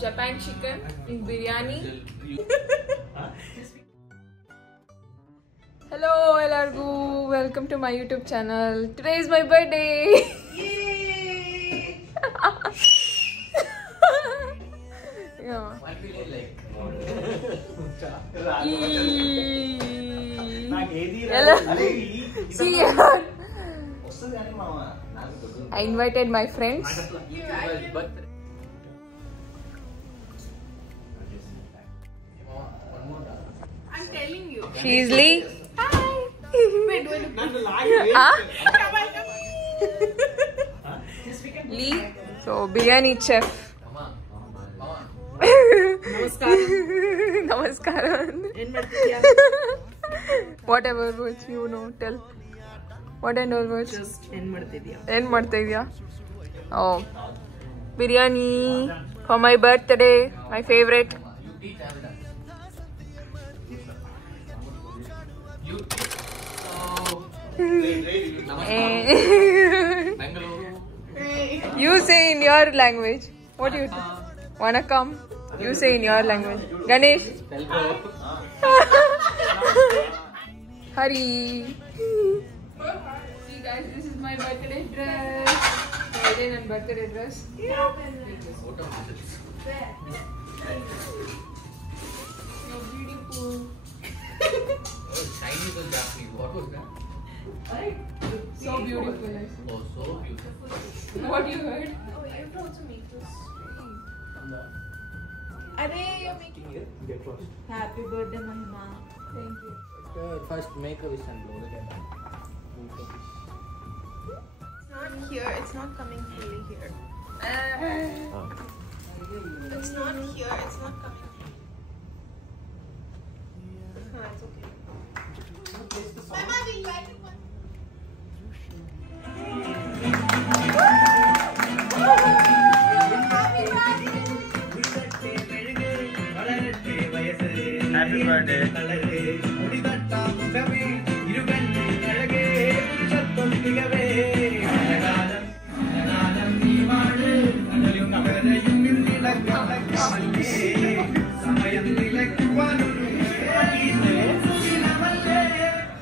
Japan chicken in biryani. Hello, ಎಲ್ಲರಿಗೂ welcome to my YouTube channel. Today is my birthday. Yeah. What will you like? See, I invited my friends. I'm telling you. She is Lee. Hi. Wait, do I look Lee. So biryani chef. Namaskaram. Whatever words you know, tell. What and all words? Just end ಮಾಡ್ತಿದ್ಯಾ? End ಮಾಡ್ತಾ ಇದೀಯಾ? Oh. Biryani for my birthday, my favorite. You say in your language. What you say? Vanakkam. You say in your language. Ganesh. Hari. See guys, this is my birthday dress. Wedding and birthday dress. So beautiful. Chinese or Japanese? What was that? So beautiful. I see. Oh, so beautiful. What you heard? Oh, you have to also make this. Arey, you're making it. Get lost. Happy birthday, Mahima. Thank you. First, make a wish and blow it. It's not here. It's not coming fully here. It's not here. It's not coming. It's okay. Mama, we invited one. Happy birthday.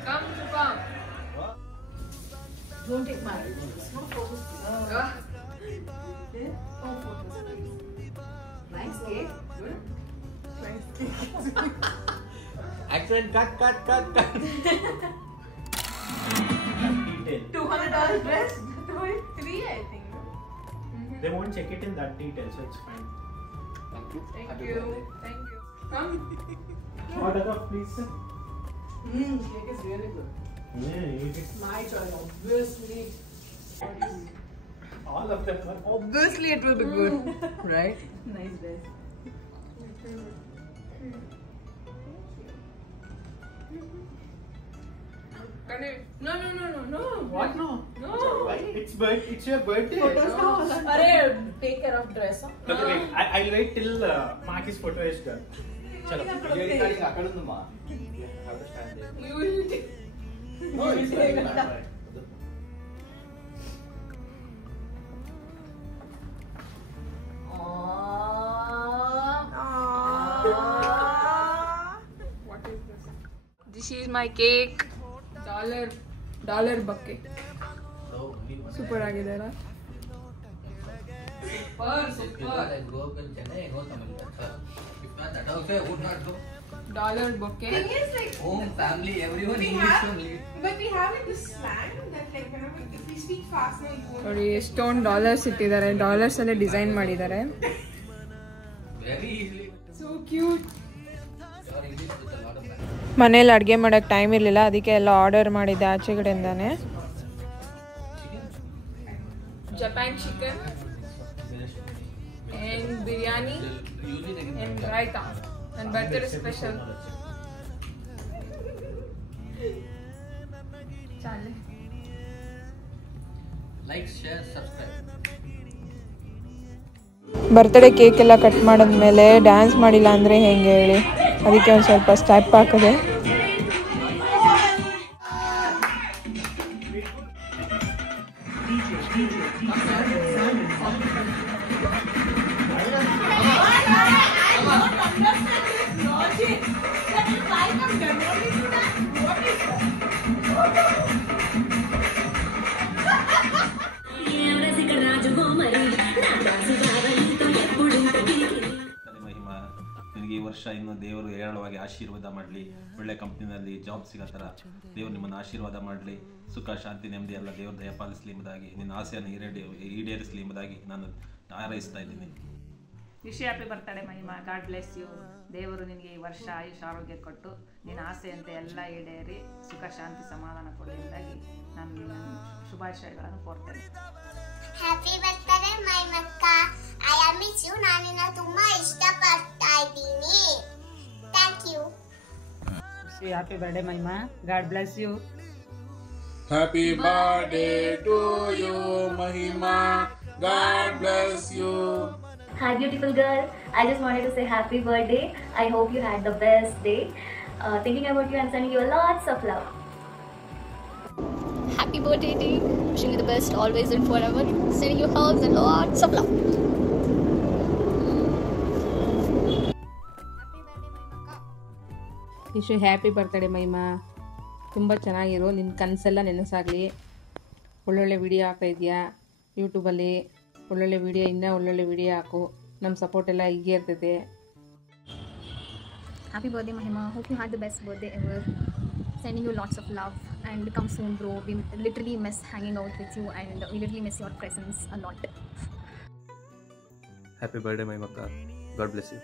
Come, Krupa. Don't take my photos. No photos. No photos. Nice cake. Good. Accent, cut. Detail. $200 dress. 3, I think. They won't check it in that detail, so it's fine. Thank you. Thank Happy you. birthday. Thank you. Come. Autograph, please, sir. Cake is really good. Yeah, you get My choice, obviously. all of them. Obviously, it will be good, right? Nice dress. No. What? No. No. Why? It's your birthday. Arey, take care of dress. Okay, wait. I'll wait till Marky's photo is done. Chalo. You will take. No, it's fine. What is this? This is my cake. Dollar bucket. Super ಆಗಿದೆ ಅಲ್ಲ? Super. I grew up in Chennai. I know Tamil. If not that also, I would not go. Dollar bucket. Thing is, like, Home, family, everyone we English have, only. but we have in this slang that, like, whenever if we speak fast, no, you won't. ನೋಡಿ ಎಷ್ಟೊಂದು dollars ಇಟ್ಟಿದ್ದಾರೆ dollars ಅಲ್ಲೇ design ಮಾಡಿದ್ದಾರೆ Very easily. So cute Your English with a lot of language. ಮನೇಲಿ ಅಡುಗೆ ಮಾಡೋಕ್ಕೆ time ಇರಲಿಲ್ಲ ಅದಕ್ಕೆ ಎಲ್ಲ ಆರ್ಡರ್ ಮಾಡಿದ್ದೆ ಆಚೆಗಡೆಯಿಂದಾನೆ Japan chicken and biryani and raita and birthday special. Chale. Like, share, subscribe. Birthday cake ಎಲ್ಲ ಕಟ್ ಮಾಡಿದ್ಮೇಲೆ ಡ್ಯಾನ್ಸ್ ಮಾಡಿಲ್ಲ ಅಂದರೆ ಹೆಂಗೆ ಹೇಳಿ ಅದಕ್ಕೆ ಒಂದು ಸ್ವಲ್ಪ ಸ್ಟೆಪ್ ಹಾಕಿದೆ ಮಹಿಮಾ, ನಿನಗೆ ಈ ವರ್ಷ ಇನ್ನು ದೇವರು ಹೇರಳವಾಗಿ ಆಶೀರ್ವಾದ ಮಾಡಲಿ. ಒಳ್ಳೆ ಕಂಪ್ನಿನಲ್ಲಿ ಜಾಬ್ ಸಿಗೋ ಥರ ದೇವರು ನಿಮ್ಮನ್ನು ಆಶೀರ್ವಾದ ಮಾಡಲಿ. ಸುಖ ಶಾಂತಿ ನೆಮ್ಮದಿ ಎಲ್ಲ ದೇವರು ದಯಪಾಲಿಸಲಿ ಎಂಬುದಾಗಿ, ನಿನ್ನ ಆಸೆಯನ್ನು ಈಡೇರಿಸಲಿ ಎಂಬುದಾಗಿ ನಾನು ಹಾರೈಸ್ತಾ ಇದ್ದೀನಿ. Wish happy birthday Mahima. God bless you. ದೇವರು ನಿನಗೆ ಈ ವರ್ಷ ಆಯುಷ್ ಆರೋಗ್ಯ ಕೊಟ್ಟು ನಿನ್ನ ಆಸೆಯಂತೆ ಎಲ್ಲ ಈಡೇರಿ ಸುಖ ಶಾಂತಿ ಸಮಾಧಾನ ಕೊಡುವುದಾಗಿ ನಾನು ನಿನ್ನ ಶುಭಾಶಯಗಳನ್ನು ಕೋರ್ತೇನೆ. ಹ್ಯಾಪಿ ಬರ್ತ್ಡೇ ಮೈಮಕ್ಕ. I miss you. ನಾನು ನಿನ್ನ ತುಂಬಾ ಇಷ್ಟಪಡ್ತಾ ಇದ್ದೀನಿ. Thank you. Happy birthday Mahima. God bless you. Happy birthday to you, Mahima. God bless you. Hi beautiful girl, I just wanted to say happy birthday. I hope you had the best day. Thinking about you and sending you lots of love. Happy birthday to you. Wishing you the best always and forever. Sending you hugs and lots of love. Wish happy birthday Mahima. ತುಂಬ ಚೆನ್ನಾಗಿರು, ನಿನ್ನ ಕನಸೆಲ್ಲ ನೆನಸಾಗಲಿ. ಒಳ್ಳೊಳ್ಳೆ video ಹಾಕ್ತಾ ಇದೆಯಾ ಯೂಟ್ಯೂಬಲ್ಲಿ. ಒಳ್ಳೊಳ್ಳೆ video, ಇನ್ನೂ ಒಳ್ಳೊಳ್ಳೆ video ಹಾಕು. ನಮ್ಮ ಸಪೋರ್ಟ್ ಎಲ್ಲ ಹೀಗೆ ಇರ್ತೈತೆ. Happy birthday Mahima. Hope you had the best birthday ever. Sending you lots of love and come soon bro. We literally miss hanging out with you and we literally miss your presence a lot. Happy birthday Mahima. God bless you.